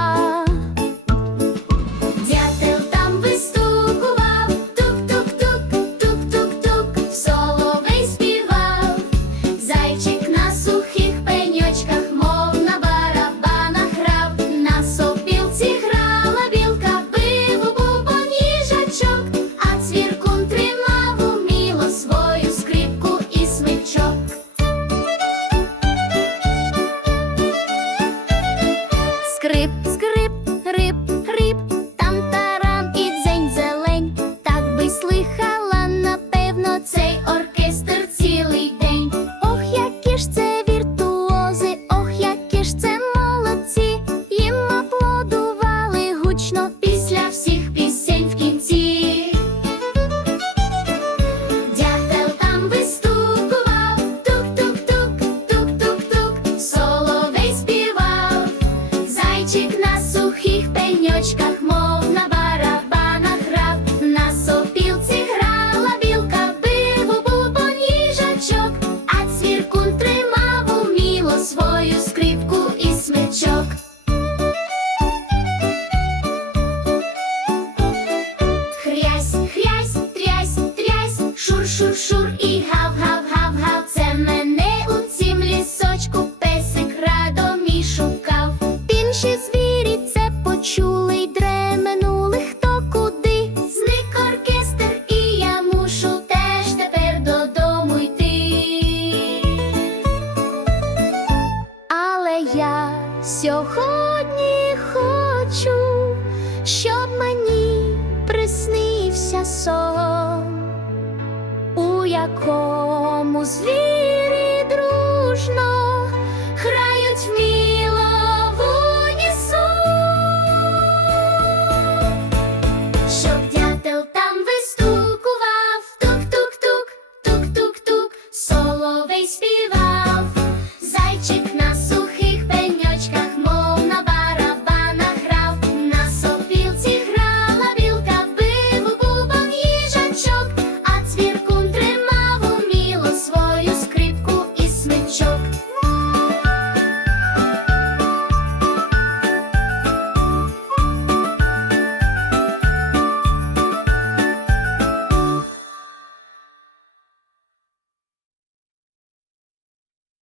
are Скри Зайчик на сухих пеньочках мов. Сьогодні хочу, щоб мені приснився сон, у якому